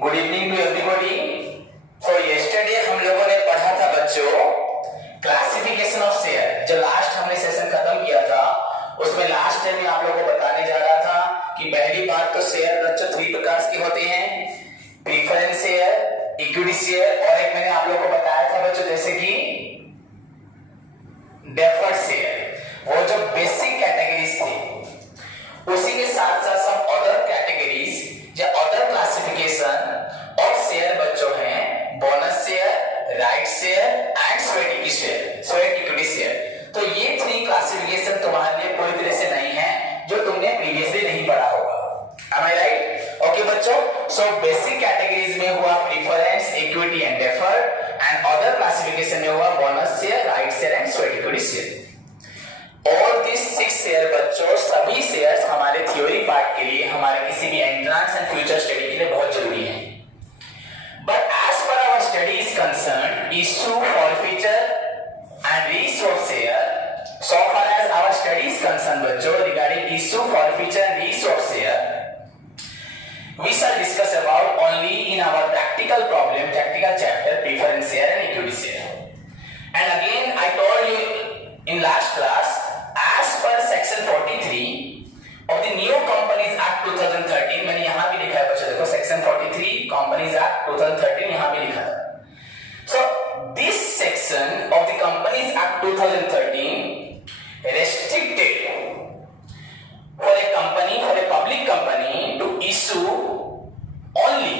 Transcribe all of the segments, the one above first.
Good evening to everybody. So yesterday हम लोगों ने पढ़ा था बच्चों क्लासिफिकेशन ऑफ शेयर। जो लास्ट हमने सेशन खत्म किया था उसमें लास्ट टाइम में आप लोगों को बताने जा रहा था कि पहली बात तो शेयर बच्चों 3 प्रकार के होते हैं, प्रीफरेंस शेयर, इक्विटी शेयर और एक मैंने आप लोगों को बताया था बच्चों जैसे कि डेफर्ड शेयर। वो जो बेसिक कैटेगरीज थे उसी के साथ साथ सब अदर कैटेगरीज या अदर क्लासिफिकेशन ऑफ शेयर बच्चों हैं bonus share, right share and sweat equity share. तो ये 3 क्लासिफिकेशन तुम्हारे लिए पूरी तरह से नहीं है जो तुमने प्रीवियसली नहीं पढ़ा होगा। Am I right? ओके बच्चों, सो बेसिक कैटेगरीज में हुआ preference, equity and deferred and other classification में हुआ bonus share, right share and sweat equity share. और दिस 6 शेयर बच्चों सभी शेयर्स हमारे थ्योरी पार्ट के लिए, हमारे किसी भी एंट्रेंस एंड फ्यूचर स्टडी के लिए बहुत जरूरी है। But as per our study is concerned, issue, forfeiture and reissue of share, so far as our study is concerned बच्चों regarding issue, forfeiture and reissue of share, we shall discuss about only in our practical problem, practical chapter, preference share and equity share. And again I told you in last class, as per section 43 of the new Companies Act 2013, मैंने यहाँ भी लिखा है बच्चों, देखो section 43 Companies Act 2013 यहाँ भी लिखा है। So this section of the Companies Act 2013 restricted for a company, for a public company to issue only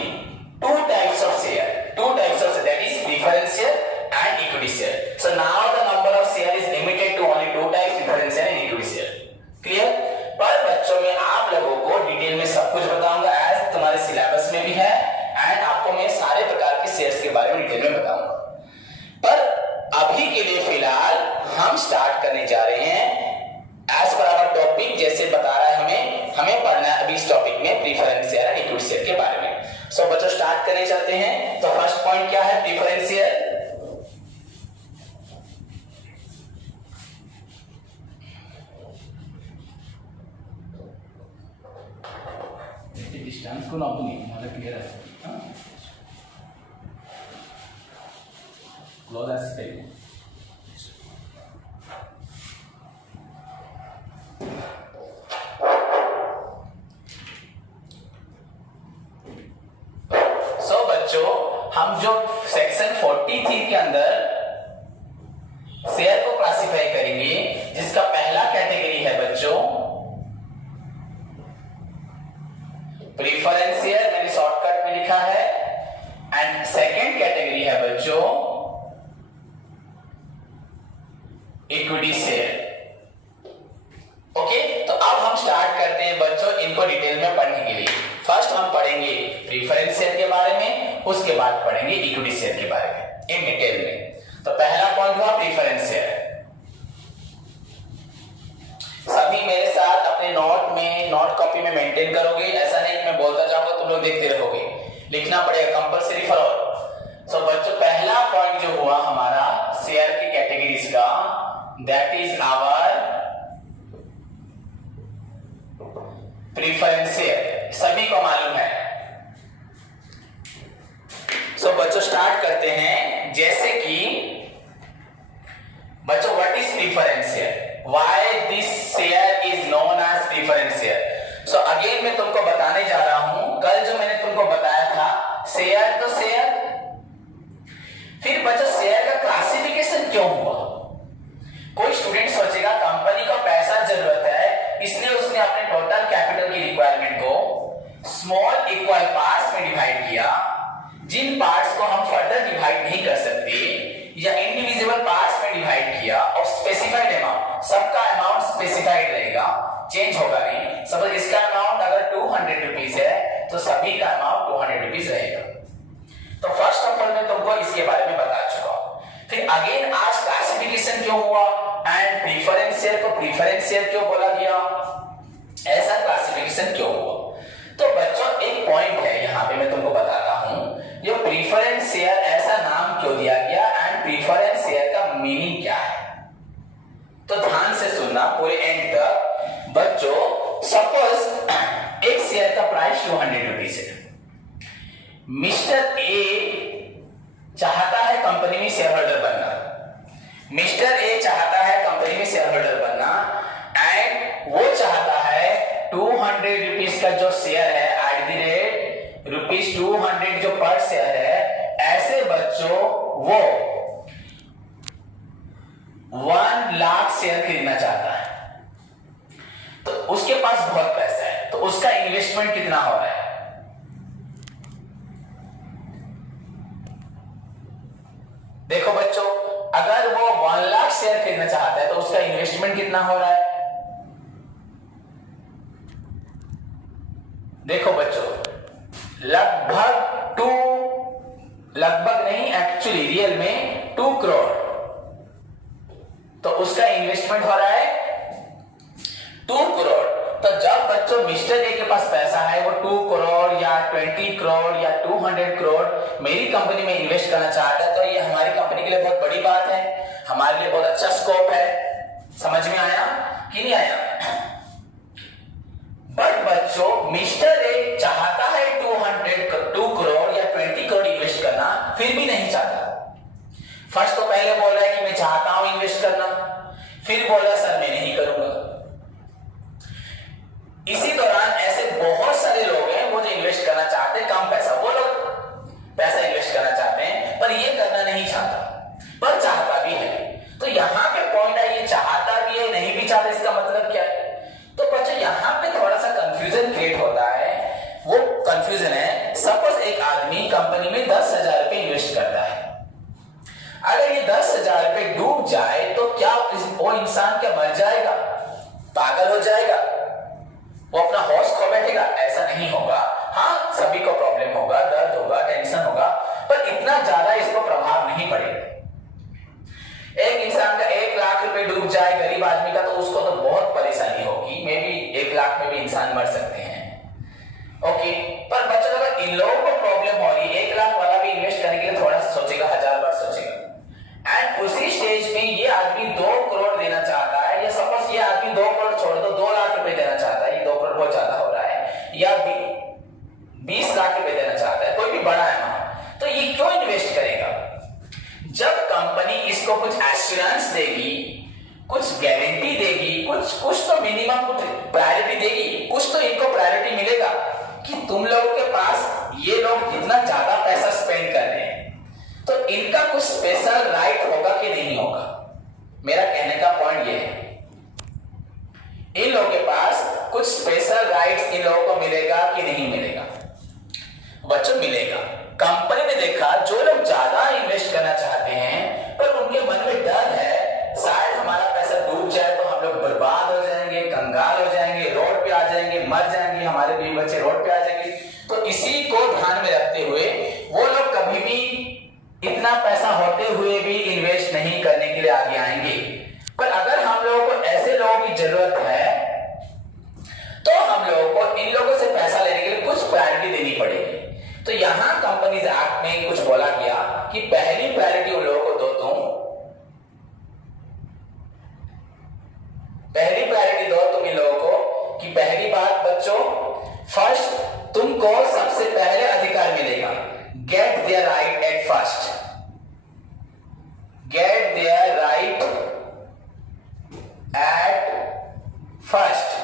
2 types of share, that is preference share and equity share. So now the number of share is limited to only 2 types, preference share and equity share. Clear? पर बच्चों में आप लोगों को detail में सब कुछ बताऊंगा, एज तुम्हारे सिलेबस में भी है, एंड आपको मैं सारे प्रकार के शेयर्स के बारे में डिटेल में बताऊंगा। पर अभी के लिए फिलहाल हम स्टार्ट करने जा रहे हैं एज पर आवर टॉपिक, जैसे बता रहा है हमें पढ़ना है अभी इस टॉपिक में preference share and equity share के बारे में। सो बच्चों स्टार्ट करने चलते हैं। तो फर्स्ट पॉइंट क्या है, प्रीफरेंस शेयर। डिस्टेंस को ना मतलब क्लियर है, क्लोज एज पहले। हम जो सेक्शन 43 के अंदर शेयर को क्लासिफाई करेंगे, जिसका पहला कैटेगरी है बच्चों प्रीफरेंस शेयर, मैंने शॉर्टकट में लिखा है, एंड सेकंड कैटेगरी है बच्चों इक्विटी शेयर। ओके, तो अब हम स्टार्ट करते हैं बच्चों इनको डिटेल में पढ़ने के लिए। फर्स्ट हम पढ़ेंगे प्रीफरेंस शेयर के बारे में, उसके बाद पढ़ेंगे इक्विटी शेयर के बारे में इन डिटेल में। तो पहला पॉइंट हुआ प्रीफरेंस शेयर। सभी मेरे साथ अपने नोट कॉपी में मेंटेन करोगे, ऐसा नहीं कि मैं बोलता जाऊंगा तुम लोग देखते रहोगे, लिखना पड़ेगा कंपलसरी फॉर ऑल। सो बच्चों पहला पॉइंट जो हुआ हमारा शेयर की कैटेगरीज का, that is our preference share. सभी को मालूम है। सो बच्चों स्टार्ट करते हैं, जैसे कि बच्चों what is preference share, why this share is known as preference share. So again मैं तुमको बताने जा रहा हूं, कल जो मैंने तुमको बताया था शेयर तो शेयर, फिर बच्चों शेयर का क्लासिफिकेशन क्यों हुआ। कोई स्टूडेंट सोचेगा कंपनी को पैसा जरूरत है, इसलिए उसने अपने टोटल कैपिटल की रिक्वायरमेंट को स्मॉल इक्वल पार्ट्स में डिवाइड किया, जिन पार्ट्स को हम फर्दर डिवाइड नहीं कर सकते, या इंडिविजुअल पार्ट्स में डिवाइड किया और स्पेसिफाइड अमाउंट, सबका अमाउंट स्पेसिफाइड रहेगा, चेंज होगा नहीं। सपोज इसका अमाउंट अगर 200 रुपीज है तो सभी का अमाउंट 200 रुपीज रहेगा। तो फर्स्ट ऑफ ऑल मैं तुमको इसके बारे में बता चुका हूं। फिर अगेन आज क्लासिफिकेशन क्यों हुआ एंड प्रीफरेंस शेयर को प्रीफरेंस शेयर क्यों बोला गया, ऐसा क्लासिफिकेशन क्यों हुआ। तो बच्चों एक पॉइंट है यहाँ पे मैं तुमको बताता हूं, ये प्रीफरेंस शेयर ऐसा नाम क्यों दिया गया एंड प्रीफरेंस शेयर का मीनिंग क्या है। तो ध्यान से सुनना पूरे एंड तक बच्चों। सपोज एक शेयर का प्राइस 200 रुपीज है, मिस्टर ए चाहता है कंपनी में शेयर होल्डर बनना, मिस्टर ए चाहता है कंपनी में शेयर होल्डर बनना एंड वो चाहता है 200 रुपीज का जो शेयर है एट द रेट ₹200 जो पर शेयर है, ऐसे बच्चों वो 1 लाख शेयर खरीदना चाहता है। तो उसके पास बहुत पैसा है, तो उसका इन्वेस्टमेंट कितना हो रहा है? देखो बच्चों, अगर वो 1 लाख शेयर खरीदना चाहता है तो उसका इन्वेस्टमेंट कितना हो रहा है? देखो बच्चों, लगभग नहीं, एक्चुअली रियल में 2 करोड़। तो उसका इन्वेस्टमेंट हो रहा है 2 करोड़। तो जब बच्चों मिस्टर ए के पास पैसा है, वो 2 करोड़ या 20 करोड़ या 200 करोड़ मेरी कंपनी में इन्वेस्ट करना चाहता है, तो ये हमारी कंपनी के लिए बहुत बड़ी बात है, हमारे लिए बहुत अच्छा स्कोप है। समझ में आया कि नहीं आया? बट बच्चों मिस्टर ए चाहता है 2 करोड़ या 20 करोड़ इन्वेस्ट करना, फिर भी नहीं चाहता। फर्स्ट तो पहले बोल रहा है कि मैं चाहता हूं इन्वेस्ट करना, फिर बोला सर मैं नहीं करूंगा। इसी दौरान ऐसे बहुत सारे लोग हैं वो जो इन्वेस्ट करना चाहते हैं, कम पैसा, वो लोग पैसा इन्वेस्ट करना चाहते हैं पर ये करना नहीं चाहता, पर चाहता भी है। तो यहां पे पॉइंट है, ये चाहता भी है नहीं भी चाहता, इसका मतलब क्या है? तो बच्चों यहां पे थोड़ा सा कंफ्यूजन क्रिएट होता है। वो कंफ्यूजन है, सपोज एक आदमी कंपनी में 10,000 रुपए इन्वेस्ट करता है, अगर ये 10,000 रुपए डूब जाए तो क्या वो इंसान क्या मर जाएगा, पागल हो जाएगा, वो अपना होश खो बैठेगा? ऐसा नहीं होगा। हाँ, सभी को प्रॉब्लम होगा, दर्द होगा, टेंशन होगा, पर इतना ज्यादा इसको प्रभाव नहीं पड़ेगा। एक इंसान का 1 लाख रुपए डूब जाए गरीब आदमी का, तो उसको तो बहुत परेशानी होगी, मे बी 1 लाख में भी इंसान मर सकते हैं। ओके, पर बच्चों अगर इन लोगों को प्रॉब्लम हो रही है, 1 लाख वाला भी इन्वेस्ट करने के लिए थोड़ा सा सोचेगा, 1000 बार सोचेगा, एंड उसी स्टेज में ये आदमी 2 करोड़ देना चाहता है, या सपोज ये आदमी 2 करोड़ छोड़ दो 2 लाख रुपए देना चाहता है, ये 2 करोड़ बहुत ज्यादा हो रहा है, या 20 लाख रुपए देना चाहता है, कोई भी बड़ा अमाउंट, तो ये क्यों इन्वेस्ट करेगा? जब कंपनी इसको कुछ एश्योरेंस देगी, कुछ गारंटी देगी, कुछ तो मिनिमम कुछ प्रायोरिटी देगी, कुछ तो इनको प्रायोरिटी मिलेगा कि तुम लोगों के पास ये लोग जितना ज्यादा पैसा स्पेंड कर रहे हैं, तो इनका कुछ स्पेशल राइट होगा कि नहीं होगा। मेरा कहने का पॉइंट ये है, इन लोगों के पास कुछ स्पेशल राइट्स इन लोगों को मिलेगा कि नहीं मिलेगा? बच्चों मिलेगा। कंपनी ने देखा जो लोग ज्यादा इन्वेस्ट करना चाहते हैं पर उनके मन में डर है, शायद हमारा पैसा डूब जाए तो हम लोग बर्बाद हो जाएंगे, कंगाल हो जाएंगे, रोड पे आ जाएंगे, मर जाएंगे, हमारे बीवी बच्चे रोड पे आ जाएंगे, तो इसी को ध्यान में रखते हुए वो लोग कभी भी इतना पैसा होते हुए भी इन्वेस्ट नहीं करने के लिए आगे आएंगे। पर अगर हम लोगों को ऐसे लोगों की जरूरत है तो हम लोगों को इन लोगों से पैसा लेने के लिए कुछ प्रायोरिटी देनी पड़ेगी। तो यहां कंपनीज एक्ट में कुछ बोला गया कि पहली प्रायोरिटी उन लोगों को दो, पहली प्रायोरिटी दो तुम इन लोगों को कि पहली बात बच्चों, फर्स्ट तुमको सबसे पहले अधिकार मिलेगा, get their right at first, get their right at first.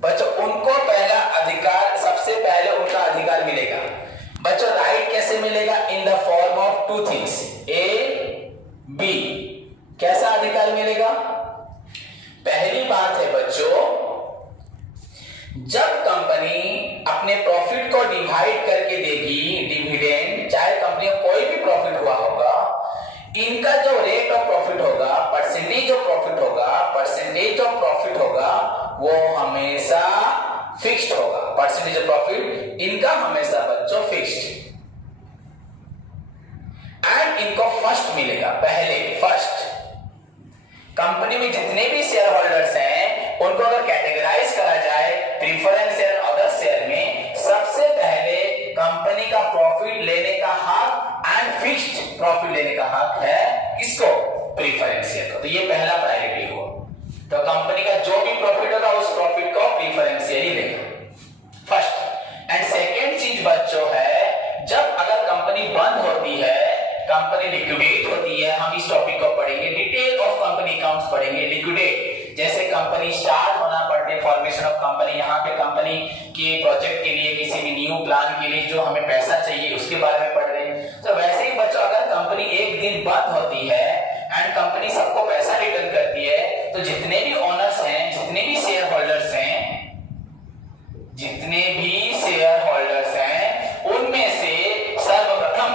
बच्चों उनको पहला अधिकार, सबसे पहले उनका अधिकार मिलेगा। बच्चों राइट कैसे मिलेगा? In the form of 2 things, A B. कैसा अधिकार मिलेगा? पहली बात है बच्चों, जब कंपनी अपने प्रॉफिट को डिवाइड करके देगी, डिविडेंड, चाहे कंपनी को कोई भी प्रॉफिट हुआ होगा, इनका जो रेट ऑफ प्रॉफिट होगा, परसेंटेज ऑफ प्रॉफिट होगा, परसेंटेज ऑफ प्रॉफिट होगा, वो हमेशा फिक्स्ड होगा। परसेंटेज ऑफ प्रॉफिट इनका हमेशा बच्चों फिक्स्ड, एंड इनको फर्स्ट मिलेगा, पहले फर्स्ट। कंपनी में जितने भी शेयर होल्डर्स हैं उनको अगर कैटेगराइज करा जाए प्रीफरेंस शेयर और अदर शेयर में, सबसे पहले कंपनी का प्रॉफिट लेने का हक एंड फिक्स्ड प्रॉफिट लेने का हक है किसको? प्रीफरेंस शेयर को। तो ये पहला प्रायोरिटी हुआ। तो कंपनी का जो भी प्रॉफिट होगा उस प्रॉफिट को प्रीफरेंस शेयर ही लेगा, फर्स्ट। एंड सेकेंड चीज बच्चों है, जब बंद होती है, कंपनी लिक्विडेट होती है, हम इस टॉपिक को पढ़ेंगे, डिटेल ऑफ कंपनी अकाउंट्स पढ़ेंगे। लिक्विडेट जैसे कंपनी स्टार्ट होना पड़ते, फॉर्मेशन ऑफ कंपनी, यहाँ पे कंपनी के प्रोजेक्ट के लिए, किसी भी न्यू प्लान के लिए जो हमें पैसा चाहिए उसके बारे में पढ़ रहे हैं। तो वैसे ही बच्चों अगर कंपनी एक दिन बंद होती है एंड कंपनी सबको पैसा रिटर्न करती है, तो जितने भी ओनर्स हैं, जितने भी शेयर होल्डर्स हैं, जितने भी शेयर होल्डर्स हैं, उनमें से सर्वप्रथम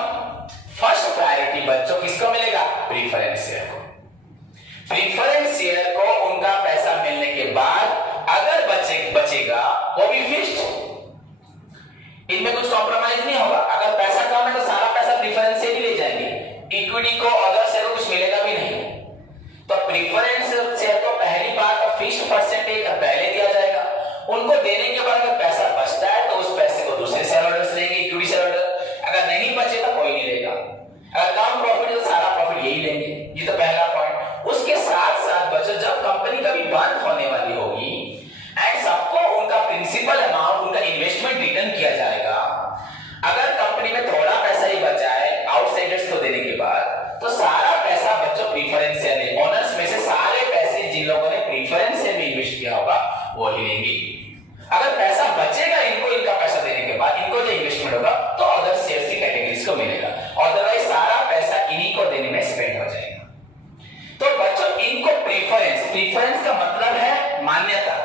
फर्स्ट प्रायोरिटी बच्चों किसको मिलेगा? प्रीफरेंस शेयर को। प्रीफरेंस शेयर को उनका पैसा मिलने के बाद अगर बचेगा वो भी फिक्स्ड, इनमें कुछ कॉम्प्रोमाइज नहीं होगा। अगर पैसा कम है तो सारा पैसा प्रीफरेंस से ही ले जाएंगे, इक्विटी को अदर शेयर को कुछ मिलेगा भी नहीं। तो प्रीफरेंस शेयर को पहली बार का फिक्स्ड परसेंटेज पहले दिया जाएगा, उनको देने के बाद अगर पैसा बचता है तो उस पैसे को दूसरे शेयर होल्डर्स लेंगे, इक्विटी शेयर होल्डर। अगर नहीं बचे तो कोई नहीं लेगा, अगर कम प्रॉफिट है तो सारा प्रॉफिट यही लेंगे। ये तो पहला पॉइंट। उसके साथ साथ बच्चों जब कंपनी कभी बंद होने वाली होगी एंड सबको उनका प्रिंसिपल अमाउंट, उनका इन्वेस्टमेंट रिटर्न किया जाएगा, अगर कंपनी में थोड़ा पैसा ही बचा है आउटसाइडर्स को देने के बाद, तो सारा पैसा बच्चों प्रीफरेंस शेयर ले, ओनर्स में से सारे पैसे जिन लोगों ने प्रीफरेंस शेयर में इन्वेस्ट किया होगा वो ही लेंगे। अगर पैसा बचेगा इनको, इनका पैसा देने के बाद इनको जो इन्वेस्टमेंट होगा तो अदर शेयर्स की कैटेगरीज को मिलेगा, अदरवाइज सारा पैसा इन्हीं को देने में स्पेंड हो जाएगा। तो बच्चों इनको प्रीफरेंस का मतलब है मान्यता,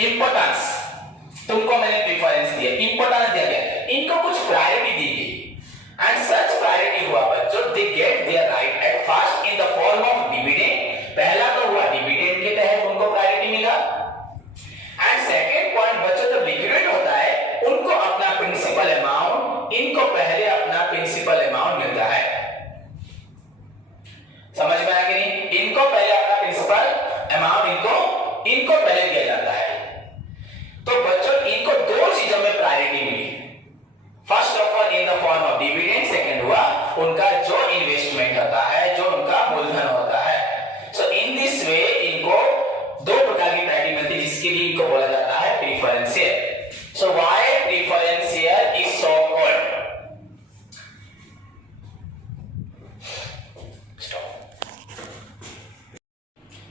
इंपॉर्टेंस। तुमको मैंने प्रीफरेंस दिया, इंपॉर्टेंस दिया गया, इनको कुछ प्रायोरिटी दी गई एंड सच प्रायोरिटी हुआ बच्चों they get their right at first in the form of dividend. पहला तो हुआ डिविडेंड के तहत उनको प्रायोरिटी मिला एंड सेकंड पॉइंट बच्चों जब लिक्विडेट होता है उनको अपना प्रिंसिपल अमाउंट, इनको पहले अपना प्रिंसिपल अमाउंट मिलता है। समझ में आया कि नहीं? इनको पहले अपना प्रिंसिपल अमाउंट इनको पहले दिया जाता है। तो बच्चों इनको दो चीजों में प्रायोरिटी मिली, first of all in the form of dividend, second हुआ उनका जो इन्वेस्टमेंट होता है, जो उनका मूलधन होता है। सो इन दिस वे इनको दो प्रकार की प्रायोरिटी मिलती है, जिसके लिए इनको बोला जाता है preference share. So why preference share is so called?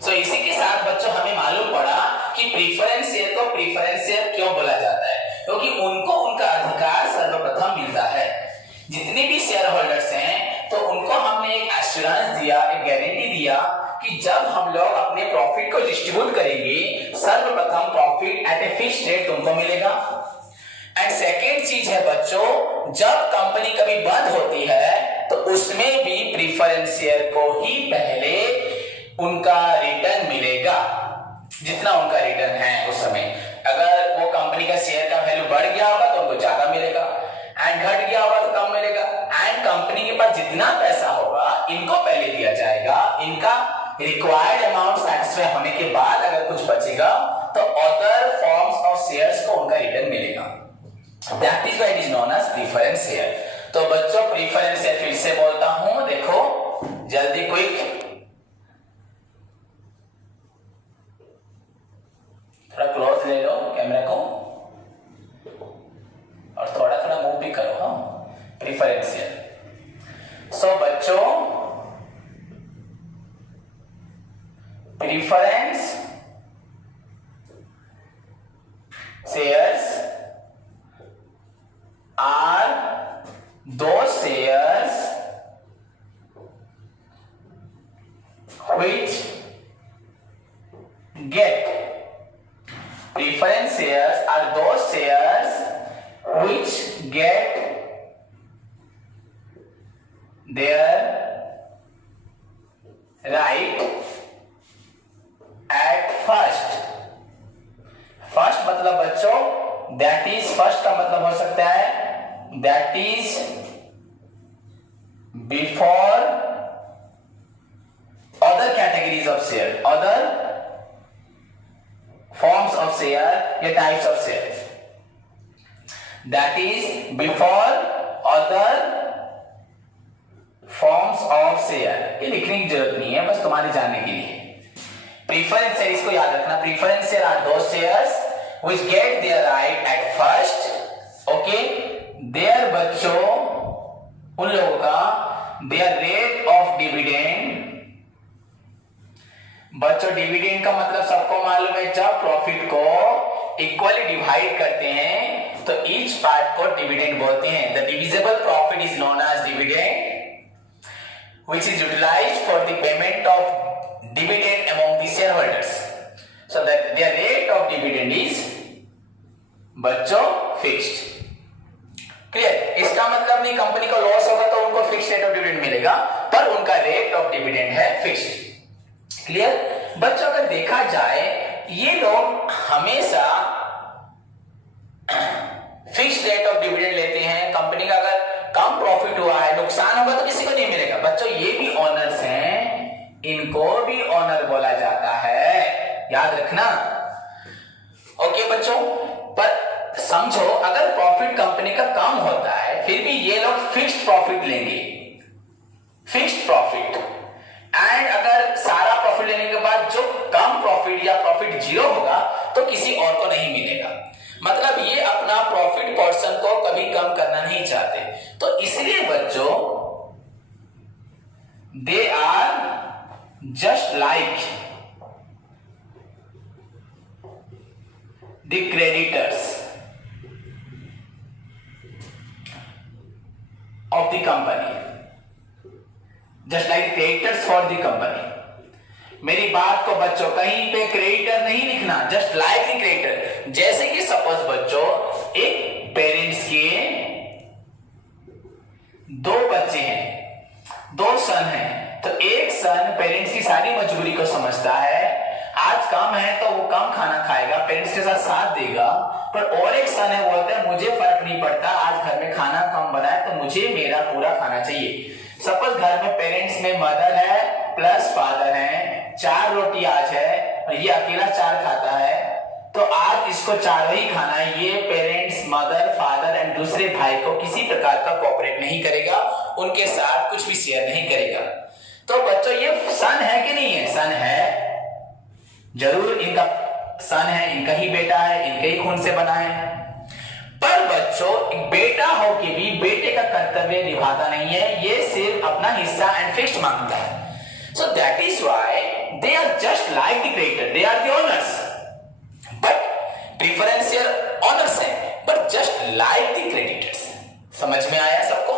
So इसी के साथ बच्चों हमें मालूम पड़ा कि प्रीफरेंस शेयर को प्रीफरेंस शेयर क्यों बोला जाता है, क्योंकि उनको उनका अधिकार सर्वप्रथम मिलता है। जितने भी शेयर होल्डर्स हैं तो उनको हमने एक एश्योरेंस दिया, एक गारंटी दिया कि जब हम लोग अपने प्रॉफिट को डिस्ट्रीब्यूट करेंगे, सर्वप्रथम profit at a fixed rate तुमको मिलेगा। एंड सेकेंड चीज है बच्चों, जब कंपनी कभी बंद होती है तो उसमें भी प्रीफरेंस शेयर को ही पहले उनका रिटर्न मिलेगा, जितना उनका रिटर्न है उस समय। अगर वो कंपनी का शेयर का वैल्यू बढ़ गया होगा तो उनको ज्यादा मिलेगा, एंड घट गया होगा तो कम मिलेगा। एंड कंपनी के पास जितना पैसा होगा इनको पहले दिया जाएगा, इनका रिक्वायर्ड अमाउंट सेटिस्फाई होने के बाद अगर कुछ बचेगा तो अदर फॉर्म्स ऑफ शेयर्स को उनका रिटर्न मिलेगा। That is why it is known as preference share. तो बच्चों प्रीफरेंस शेयर फिर से बोलता हूं, देखो जल्दी क्विक, थोड़ा क्लोज ले लो कैमरा को और थोड़ा थोड़ा मूव भी करो। हाँ, प्रीफरेंस शेयर। सो बच्चों preference shares are those shares which get preference shares are those shares which get their right at first। First मतलब बच्चों दैट इज, फर्स्ट का मतलब हो सकता है that is before other categories of share, other forms of share या types of share, that is before other forms of share. ये लिखने की जरूरत नहीं है, बस तुम्हारे जानने के लिए। प्रीफरेंस शेयर, इसको याद रखना, preference share are those shares which get their right at first, okay, their बच्चों उन लोगों का देयर रेट ऑफ डिविडेंड, बच्चों डिविडेंड का मतलब सबको मालूम है, जब प्रॉफिट को इक्वली डिवाइड करते हैं तो ईच पार्ट को डिविडेंड बोलते हैं। The divisible profit is known as dividend which is utilized for the payment of dividend among the shareholders. So that their rate of dividend is बच्चों fixed. Clear? इसका मतलब नहीं कंपनी को loss होगा तो उनको फिक्स्ड रेट ऑफ डिविडेंड मिलेगा, पर उनका रेट ऑफ डिविडेंड है फिक्स्ड। क्लियर? बच्चों अगर देखा जाए ये लोग हमेशा फिक्स्ड रेट ऑफ डिविडेंड लेते हैं। कंपनी का अगर कम प्रॉफिट हुआ है, नुकसान होगा तो किसी को नहीं मिलेगा। बच्चों ये भी ऑनर्स हैं, इनको भी ऑनर बोला जाता है, याद रखना। ओके बच्चों, पर समझो अगर प्रॉफिट कंपनी का कम होता है फिर भी ये लोग फिक्स्ड प्रॉफिट लेंगे, फिक्स्ड प्रॉफिट। एंड अगर सारा प्रॉफिट लेने के बाद जो कम प्रॉफिट या प्रॉफिट जीरो होगा तो किसी और को नहीं मिलेगा। मतलब ये अपना प्रॉफिट पोर्शन को कभी कम करना नहीं चाहते। तो इसलिए बच्चों they are just like the creditors of the company, just like creditors for the company. मेरी बात को बच्चों कहीं पे क्रेडिटर नहीं लिखना, जस्ट लाइक द क्रेडिटर। जैसे कि सपोज बच्चों एक पेरेंट्स के दो बच्चे हैं, दो सन हैं, तो एक सन पेरेंट्स की सारी मजबूरी को समझता है, आज कम है तो वो कम खाना खाएगा, पेरेंट्स के साथ देगा। पर और एक सन है बोलता है मुझे फर्क नहीं पड़ता, आज घर में खाना कम बना है तो मुझे मेरा पूरा खाना चाहिए। सपोज घर में पेरेंट्स में मदर है प्लस फादर है, 4 रोटी आज है और ये अकेला 4 खाता है, तो आज इसको 4 ही खाना है। ये पेरेंट्स, मदर, फादर एंड दूसरे भाई को किसी प्रकार का कोऑपरेट नहीं करेगा, उनके साथ कुछ भी शेयर नहीं करेगा। तो बच्चों ये सन है कि नहीं है? सन है, जरूर इनका सन है, इनका ही बेटा है, इनके ही खून से बना है। पर बच्चों बेटा हो के भी बेटे का कर्तव्य निभाता नहीं है, ये सिर्फ अपना हिस्सा एंड फिक्स्ड मांगता है। So that is why they are just like the creditor, they are the owners, but preferential owners हैं, but just like the creditors। समझ में आया सबको?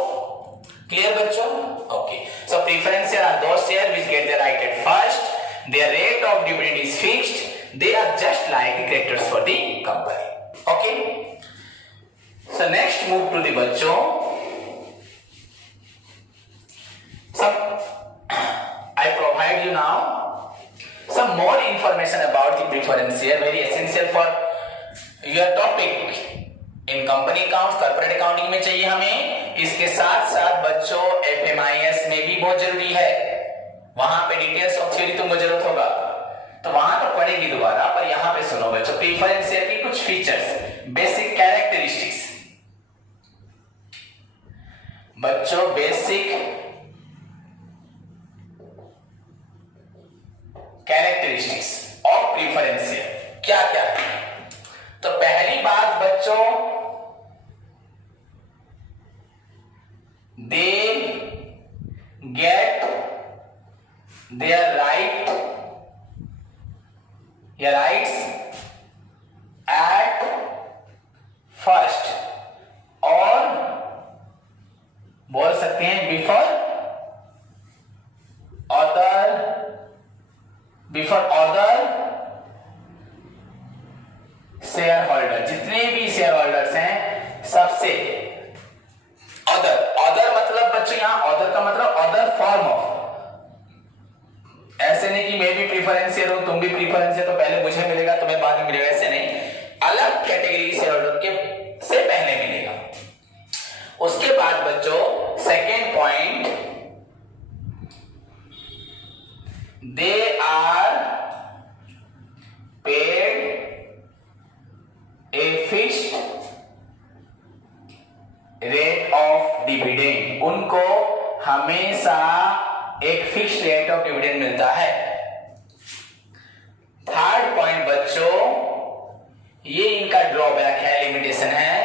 क्लियर बच्चों? Okay, so preferential are those shares which get the right at first, their rate of dividend is fixed, they are just like the creditors for the company। Okay, so next move to the बच्चों some I provide you now some more information about the preference share, very essential for your topic in company accounts, corporate accounting में चाहिए हमें। इसके साथ साथ बच्चों FMIS में भी बहुत जरूरी है, वहां पे डिटेल्स ऑफ थ्योरी तुमको जरूरत होगा तो वहां तो पढ़ेगी दोबारा, पर यहां पे सुनो बच्चों प्रीफरेंस शेयर की कुछ फीचर्स, बेसिक कैरेक्टरिस्टिक्स। बच्चों basic characteristics of preference share क्या क्या है? तो पहली बात बच्चों, they get their rights at first, और बोल सकते हैं बिफोर अदर शेयर होल्डर। जितने भी शेयर होल्डर्स हैं सबसे अदर मतलब बच्चों यहां अदर का मतलब अदर फॉर्म ऑफ, ऐसे नहीं कि मैं भी प्रीफरेंस शेयर हूं तुम भी प्रीफरेंस है तो पहले मुझे मिलेगा तुम्हें बाद में मिलेगा, ऐसे नहीं, अलग कैटेगरी शेयर होल्डर के से पहले मिलेगा। उसके बाद बच्चों second point, they are paid a fixed rate of dividend, उनको हमेशा एक फिक्स्ड रेट ऑफ डिविडेंड मिलता है। थर्ड पॉइंट बच्चों, ये इनका ड्रॉबैक है, लिमिटेशन है,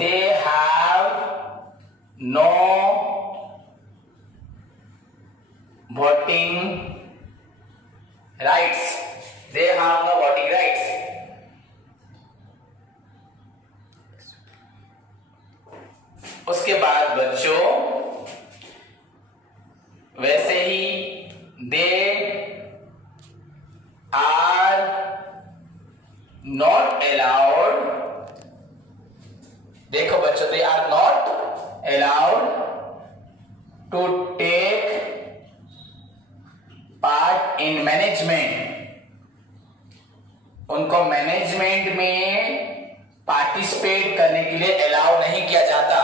they have no voting rights, they have no voting rights. उसके बाद बच्चों वैसे ही they are not allowed, देखो बच्चों, they are not allowed to take part in management, उनको मैनेजमेंट में पार्टिसिपेट करने के लिए अलाउ नहीं किया जाता।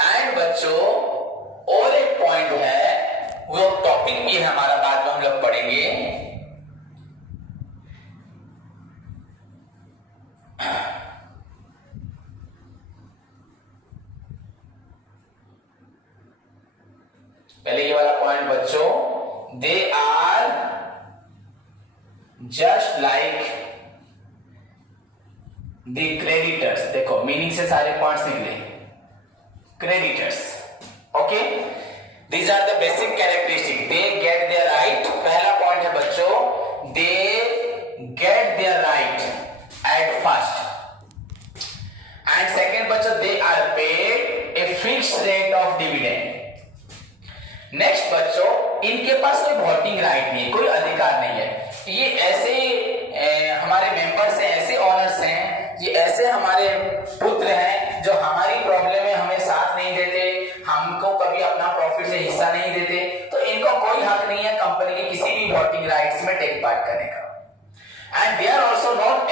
एंड बच्चों और एक पॉइंट है, वो टॉपिक भी है हमारा, बाद में हम लोग पढ़ेंगे। पहले ये वाला पॉइंट बच्चों, they are just like the creditors. देखो मीनिंग से सारे पॉइंट्स निकले, creditors. Okay, these are the basic characteristic, they get their right. पहला पॉइंट है बच्चों, they get their right at first. And second बच्चों, they are paid a fixed rate of dividend. Next बच्चों, इनके पास कोई वोटिंग राइट नहीं है, कोई अधिकार नहीं है। ये ऐसे हमारे मेंबर्स हैं, ऐसे ऑनर्स हैं, ये ऐसे हमारे पुत्र हैं जो हमारी प्रॉब्लम में हमें साथ नहीं देते, हमको कभी अपना प्रॉफिट से हिस्सा नहीं देते, तो इनको कोई हक नहीं है कंपनी के किसी भी वोटिंग राइट्स में टेक पार्ट करने का। And they are also not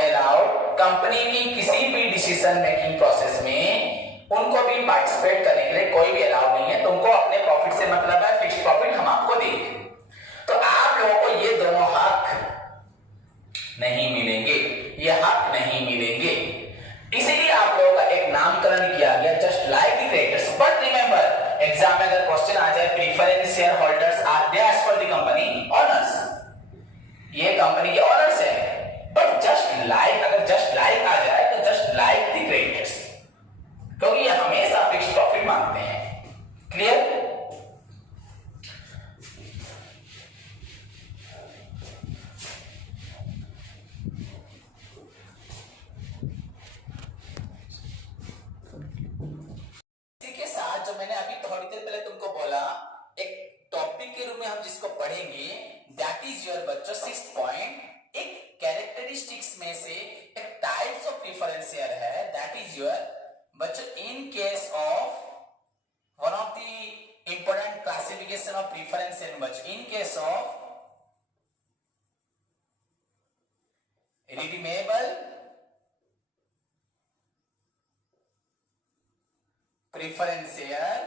allowed company की किसी भी डिसीजन मेकिंग प्रोसेस में उनको भी पार्टिसिपेट करने के लिए कोई भी अलाउ नहीं है। तुमको अपने प्रॉफिट से मतलब है, फिक्स्ड प्रॉफिट हम आपको देंगे। तो आप लोगों को ये दोनों हक नहीं मिलेंगे, ये हक नहीं मिलेंगे। इसीलिए आप लोगों का एक नामकरण किया गया, just like the creditors. But remember, exam में अगर क्वेश्चन आ जाए, preference share holders are they as per the company owners, ये कंपनी के ऑनर्स है। बट जस्ट लाइक, अगर जस्ट लाइक आ जाए तो जस्ट लाइक द क्रेडिटर्स, क्योंकि ये हमेशा फिक्स्ड प्रॉफिट मांगते हैं। क्लियर? इसी के साथ जो मैंने अभी थोड़ी देर पहले तुमको बोला, एक टॉपिक के रूप में हम जिसको पढ़ेंगे, दैट इज योर बच्चों 6th पॉइंट। एक कैरेक्टरिस्टिक्स में से एक टाइप्स ऑफ प्रेफरेंस शेयर है, दैट इज योर बच्चों in case of one of the important classification of preference share, बच्चों in case of redeemable preference share,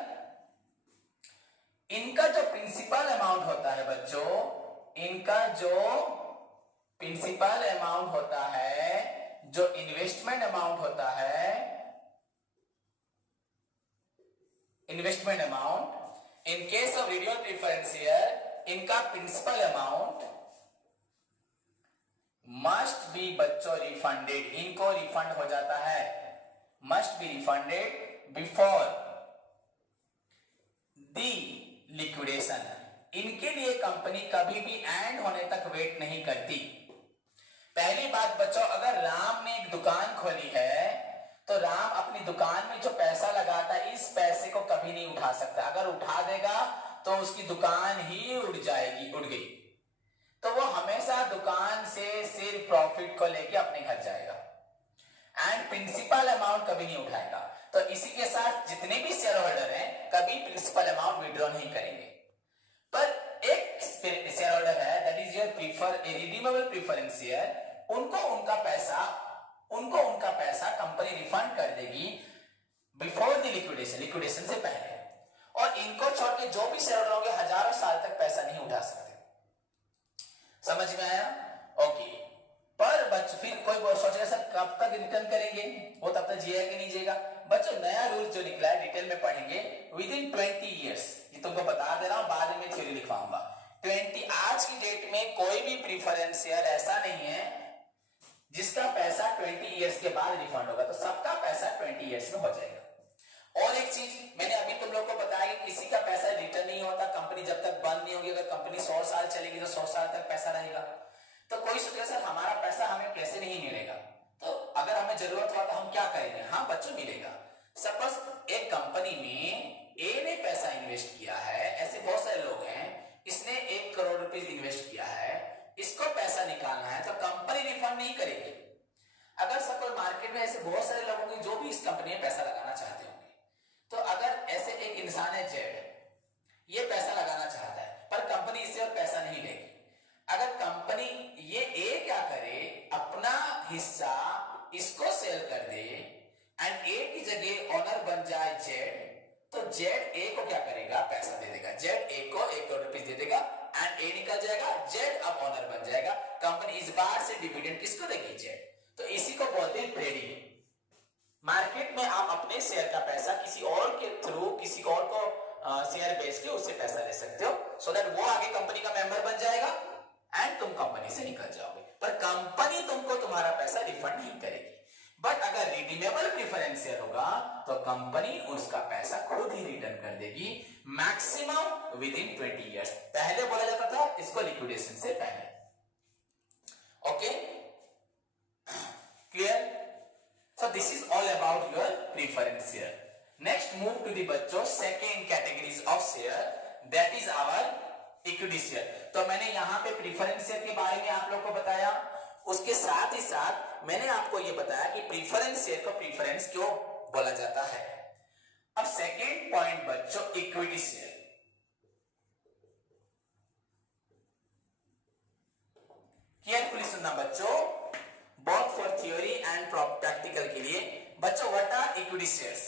इनका जो प्रिंसिपल अमाउंट होता है बच्चों, इनका जो प्रिंसिपल अमाउंट होता है, जो इन्वेस्टमेंट अमाउंट होता है, investment amount in case of reduced preference share, इनका प्रिंसिपल अमाउंट मस्ट बी बच्चों रिफंडेड, इनको रिफंड हो जाता है, must be refunded before the liquidation. इनके लिए कंपनी कभी भी एंड होने तक वेट नहीं करती। पहली बात बच्चों, अगर राम ने एक दुकान खोली है तो राम अपनी दुकान में जो पैसा लगाता है, इस पैसे को कभी नहीं उठा सकता। अगर उठा देगा तो उसकी दुकान ही उड़ जाएगी, उड़ गई। तो वो हमेशा दुकान से सिर्फ प्रॉफिट को लेके अपने घर जाएगा एंड प्रिंसिपल अमाउंट कभी नहीं उठाएगा। तो इसी के साथ जितने भी शेयर होल्डर हैं कभी प्रिंसिपल अमाउंट विड्रॉ नहीं करेंगे। पर एक शेयर होल्डर है, that is your redeemable preference share, उनको उनका पैसा कंपनी रिफंड कर देगी बिफोर द लिक्विडेशन से पहले। और इनको छोड़ के जो भी शेयर होल्डर होंगे हजारों साल तक पैसा नहीं उठा सकते। समझ में आया? ओके। पर बच्चों फिर कोई सोचेगा सर कब तक रिटर्न करेंगे, वो तब तक जिएगा कि नहीं जिएगा। बच्चों नया रूल जो निकला है डिटेल में पढ़ेंगे, विद इन 20 ईयर्स, ये तुमको बता दे रहा हूं, बाद में थ्योरी लिखवाऊंगा। 20 आज की डेट में कोई भी प्रेफरेंस शेयर ऐसा नहीं है जिसका पैसा 20 ईयर्स के बाद रिफंड होगा, तो सबका पैसा 20 ईयर्स में हो जाएगा। और एक चीज मैंने अभी तुम लोग को बताया कि किसी का पैसा रिटर्न नहीं होता, कंपनी जब तक बंद नहीं होगी। अगर कंपनी 100 साल चलेगी तो 100 साल तक पैसा रहेगा। तो कोई सोचे सर हमारा पैसा हमें कैसे नहीं मिलेगा, तो अगर हमें जरूरत हुआ तो हम क्या करेंगे? हाँ बच्चों मिलेगा। सपोज एक कंपनी में ए ने पैसा इन्वेस्ट किया है, ऐसे बहुत सारे लोग हैं, इसने 1 करोड़ रुपए इन्वेस्ट किया है, इसको पैसा निकालना है तो कंपनी रिफंड नहीं करेगी। अगर सपोज मार्केट में ऐसे बहुत सारे लोग होंगे जो भी इस कंपनी में पैसा लगाना चाहते होंगे, तो अगर ऐसे एक इंसान है जेड, ये पैसा लगाना चाहता है पर कंपनी इससे और पैसा नहीं लेगी। अगर कंपनी ये ए क्या करे, अपना हिस्सा इसको सेल कर दे एंड ए की जगह ऑनर बन जाए जेड, तो जेड ए को क्या करेगा? पैसा दे देगा। जेड ए को 1 करोड़ रुपए दे देगा एंड ए निकल जाएगा, जेड अब ऑनर बन जाएगा। कंपनी इस बार से डिविडेंड किसको देगी? जेड। तो इसी को बोलते हैं ट्रेडिंग। मार्केट में आप अपने शेयर का पैसा किसी और के थ्रू किसी और को शेयर बेच के उससे पैसा ले सकते हो, सो दैट वो आगे कंपनी का मेंबर बन जाएगा एंड तुम कंपनी से निकल जाओगे, पर कंपनी तुमको तुम्हारा पैसा रिफंड नहीं करेगी। बट अगर रिडीमेबल प्रेफरेंस शेयर होगा तो कंपनी उसका पैसा खुद ही रिटर्न कर देगी, मैक्सिमम विद इन 20 इयर्स। पहले बोला जाता था इसको लिक्विडेशन से पहले। Okay, clear? So this is all about your preference share. Next move to the बच्चों second categories of share, that is our equity share. तो मैंने यहाँ पे प्रीफरेंस शेयर के बारे में आप लोग को बताया, उसके साथ ही साथ मैंने आपको ये बताया कि प्रीफरेंस शेयर को प्रीफरेंस क्यों बोला जाता है। अब सेकेंड पॉइंट बच्चों इक्विटी शेयर। केयरफुली सुनना बच्चों, both for theory and practical के लिए। बच्चों what are equity shares?